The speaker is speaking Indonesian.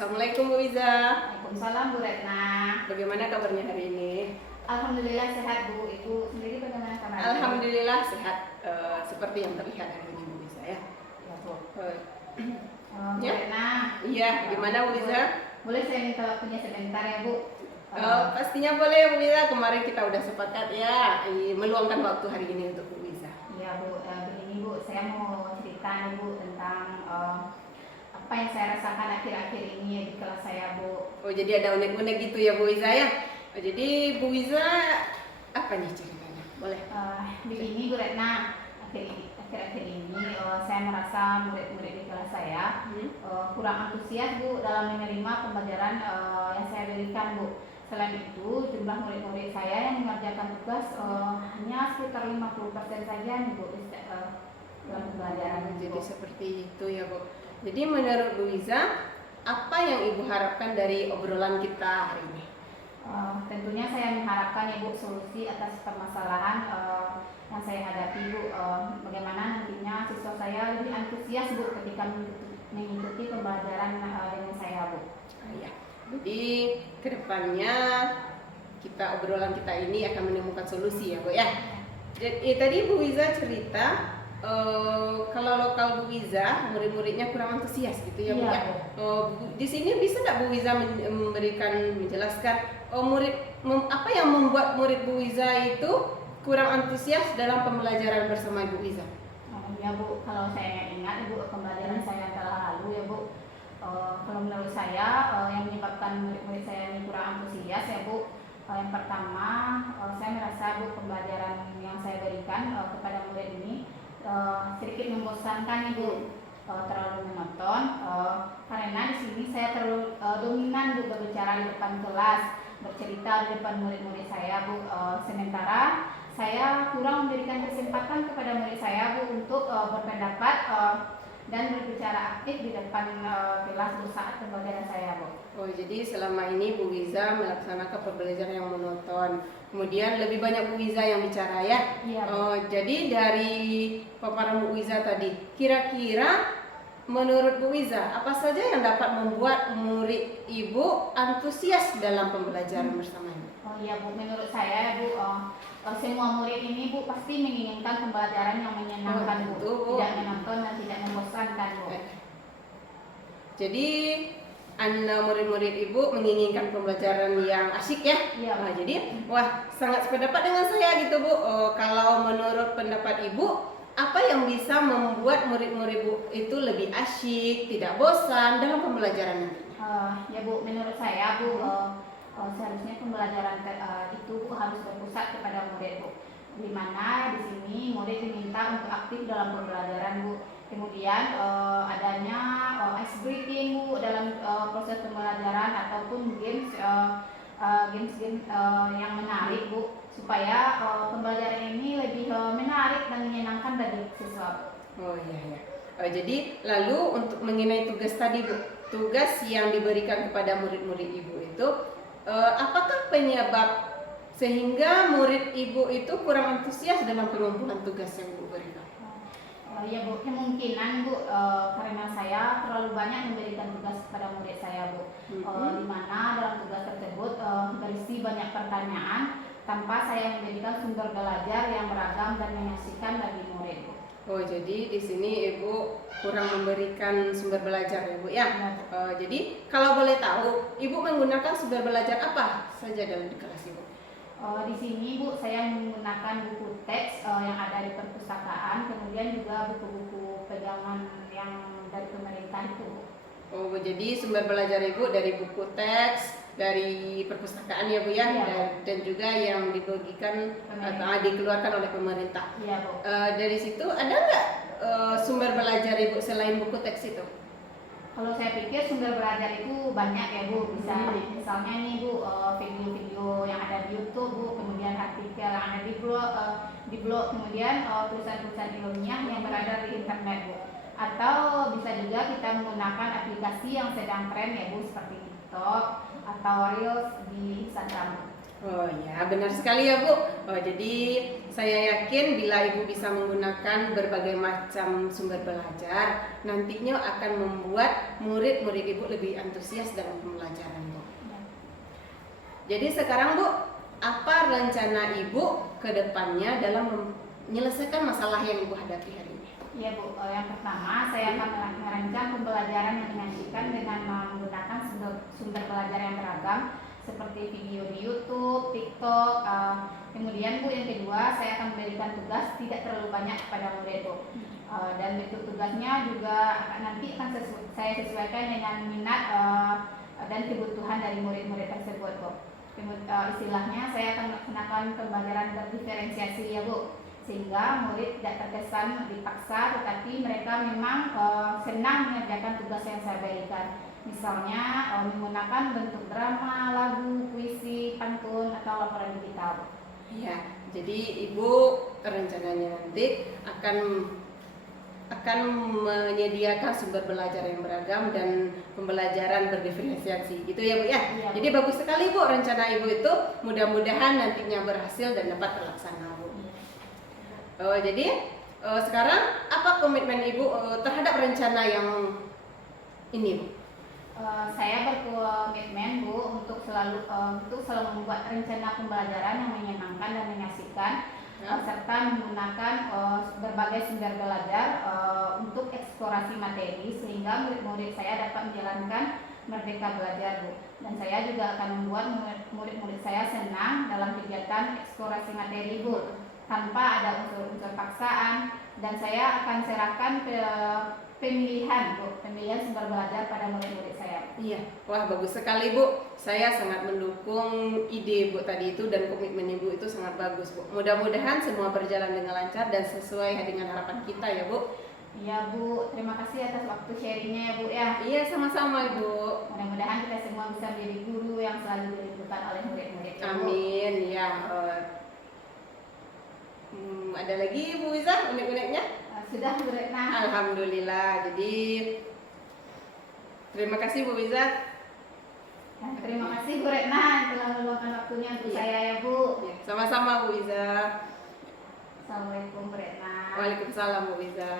Assalamualaikum Bu Iza. Waalaikumsalam Bu Retna. Bagaimana kabarnya hari ini? Alhamdulillah sehat Bu. Ibu sendiri bagaimana kabarnya? Alhamdulillah sehat, seperti yang terlihat hari ini Bu Iza ya. Ya Bu. Eh, Bu Ya? Retna. Iya, gimana Bu Iza? Boleh saya minta waktunya sebentar ya Bu? Pastinya boleh Bu Iza. Kemarin kita udah sepakat ya meluangkan waktu hari ini untuk Bu Iza. Iya Bu. Begini Bu, saya mau cerita nih Bu tentang apa yang saya rasakan akhir-akhir ini ya di kelas saya Bu. Oh, jadi ada unek-unek gitu ya Bu Iza ya. Oh, jadi Bu Iza apa nih ceritanya? Boleh? Begini Bu Retna, akhir-akhir ini saya merasa murid-murid di kelas saya kurang antusias Bu dalam menerima pembelajaran yang saya berikan Bu. Selain itu, jumlah murid-murid saya yang mengerjakan tugas hanya sekitar 50% saja nih Bu dalam pembelajaran. Jadi seperti itu ya Bu. Jadi menurut Bu Iza, apa yang Ibu harapkan dari obrolan kita hari ini? Tentunya saya mengharapkan ya Bu solusi atas permasalahan yang saya hadapi Bu. Bagaimana nantinya siswa saya lebih antusias Bu ketika mengikuti pembelajaran dengan saya Bu. Ya. Jadi kedepannya obrolan kita ini akan menemukan solusi ya Bu ya. Jadi tadi Bu Iza cerita kalau lokal Bu Iza murid-muridnya kurang antusias gitu ya Bu ya. Di sini bisa nggak Bu Iza menjelaskan apa yang membuat murid Bu Iza itu kurang antusias dalam pembelajaran bersama Bu Iza? Ya Bu, kalau saya ingat Bu pembelajaran saya yang telah lalu ya Bu, kalau menurut saya yang menyebabkan murid-murid saya ini kurang antusias ya Bu, yang pertama saya merasa Bu pembelajaran yang saya berikan kepada murid ini sedikit membosankan Ibu, terlalu menonton karena di sini saya terlalu dominan Bu berbicara di depan kelas, bercerita di depan murid-murid saya Bu, sementara saya kurang memberikan kesempatan kepada murid saya Bu untuk berpendapat dan berbicara aktif di depan kelas Bu saat pembelajaran saya Bu. Oh, jadi selama ini Bu Iza melaksanakan pembelajaran yang menonton, kemudian lebih banyak Bu Iza yang bicara ya? Iya. Jadi dari paparan Bu Iza tadi, kira-kira menurut Bu Iza apa saja yang dapat membuat murid Ibu antusias dalam pembelajaran bersama Ibu? Oh iya Bu, menurut saya Bu, semua murid ini Bu pasti menginginkan pembelajaran yang menyenangkan Bu, tidak menonton dan tidak membosankan Bu. Jadi murid-murid Ibu menginginkan pembelajaran yang asyik ya? Iya. Jadi sangat sependapat dengan saya gitu Bu. Kalau menurut pendapat Ibu, apa yang bisa membuat murid-murid Bu itu lebih asyik, tidak bosan dalam pembelajaran nantinya? Ya Bu, menurut saya Bu, seharusnya pembelajaran itu Bu harus berpusat kepada murid Bu, di mana di sini murid diminta untuk aktif dalam pembelajaran Bu. Kemudian adanya ice breaking Bu dalam proses pembelajaran ataupun games yang menarik Bu, supaya pembelajaran ini lebih menarik dan menyenangkan bagi siswa Bu. Oh iya. Jadi lalu untuk mengenai tugas tadi Bu, tugas yang diberikan kepada murid-murid Ibu itu apakah penyebab sehingga murid Ibu itu kurang antusias dalam pengumpulan tugas yang Ibu berikan? Ya Bu, kemungkinan Bu karena saya terlalu banyak memberikan tugas kepada murid saya Bu, di mana dalam tugas tersebut berisi banyak pertanyaan tanpa saya memberikan sumber belajar yang beragam dan menyaksikan bagi murid Bu. Oh, jadi di sini Ibu kurang memberikan sumber belajar ya Bu ya. Jadi kalau boleh tahu Ibu menggunakan sumber belajar apa saja dalam kelas Ibu? Di sini Bu saya menggunakan buku teks yang ada di perpustakaan, kemudian juga buku-buku pegangan yang dari pemerintah itu. Oh, jadi sumber belajar Ibu dari buku teks, dari perpustakaan ya Bu ya, dan juga yang dibagikan atau dikeluarkan oleh pemerintah. Iya Bu. Dari situ ada nggak sumber belajar Ibu selain buku teks itu? Kalau saya pikir sumber belajar itu banyak ya Bu, misalnya nih Bu, video-video yang ada di YouTube Bu, kemudian artikel yang ada di blog, kemudian tulisan-tulisan ilmiah yang berada di internet Bu, atau bisa juga kita menggunakan aplikasi yang sedang tren ya Bu, seperti TikTok atau Reels di Instagram. Oh ya, benar sekali ya Bu. Oh, jadi saya yakin bila Ibu bisa menggunakan berbagai macam sumber belajar, nantinya akan membuat murid-murid Ibu lebih antusias dalam pembelajaran Bu. Jadi sekarang Bu, apa rencana Ibu ke depannya dalam menyelesaikan masalah yang Ibu hadapi hari ini? Iya Bu, yang pertama saya akan merancang pembelajaran yang menyajikan dengan menggunakan sumber belajar yang beragam seperti video di YouTube, TikTok. Kemudian Bu, yang kedua saya akan memberikan tugas tidak terlalu banyak kepada murid Bu. Dan bentuk tugasnya juga nanti akan saya sesuaikan dengan minat dan kebutuhan dari murid-murid tersebut Bu. Istilahnya saya akan melaksanakan pembelajaran berdiferensiasi ya Bu, sehingga murid tidak terkesan dipaksa, tetapi mereka memang senang mengerjakan tugas yang saya berikan. Misalnya menggunakan bentuk drama, lagu, puisi, pantun, atau laporan digital. Ya, jadi Ibu rencananya nanti akan menyediakan sumber belajar yang beragam dan pembelajaran berdiferensiasi gitu ya Bu ya. Iya, Bu. Jadi bagus sekali Bu rencana Ibu itu, mudah-mudahan nantinya berhasil dan dapat terlaksana Bu. Jadi sekarang apa komitmen Ibu terhadap rencana yang ini Bu? Saya berkomitmen Bu untuk selalu membuat rencana pembelajaran yang menyenangkan dan mengasihkan, serta menggunakan berbagai sumber belajar untuk eksplorasi materi sehingga murid-murid saya dapat menjalankan merdeka belajar Bu. Dan saya juga akan membuat murid-murid saya senang dalam kegiatan eksplorasi materi Bu, tanpa ada unsur-unsur paksaan, dan saya akan serahkan ke pemilihan sumber belajar pada murid-murid saya. Iya, wah bagus sekali Bu. Saya sangat mendukung ide Bu tadi itu dan komitmen Ibu itu sangat bagus Bu. Mudah-mudahan semua berjalan dengan lancar dan sesuai dengan harapan kita ya Bu. Iya Bu, terima kasih atas waktu sharingnya ya Bu ya. Iya, sama-sama Ibu. Mudah-mudahan kita semua bisa menjadi guru yang selalu dirindukan oleh murid-murid ya Bu. Amin ya. Ada lagi Bu Wiza unek-uneknya? Sudah Bu Retna. Alhamdulillah. Jadi terima kasih Bu Wiza. Terima kasih Bu Retna yang telah meluangkan waktunya untuk saya ya Bu. Ya, sama-sama Bu Wiza. Assalamualaikum Bu Retna. Waalaikumsalam Bu Wiza.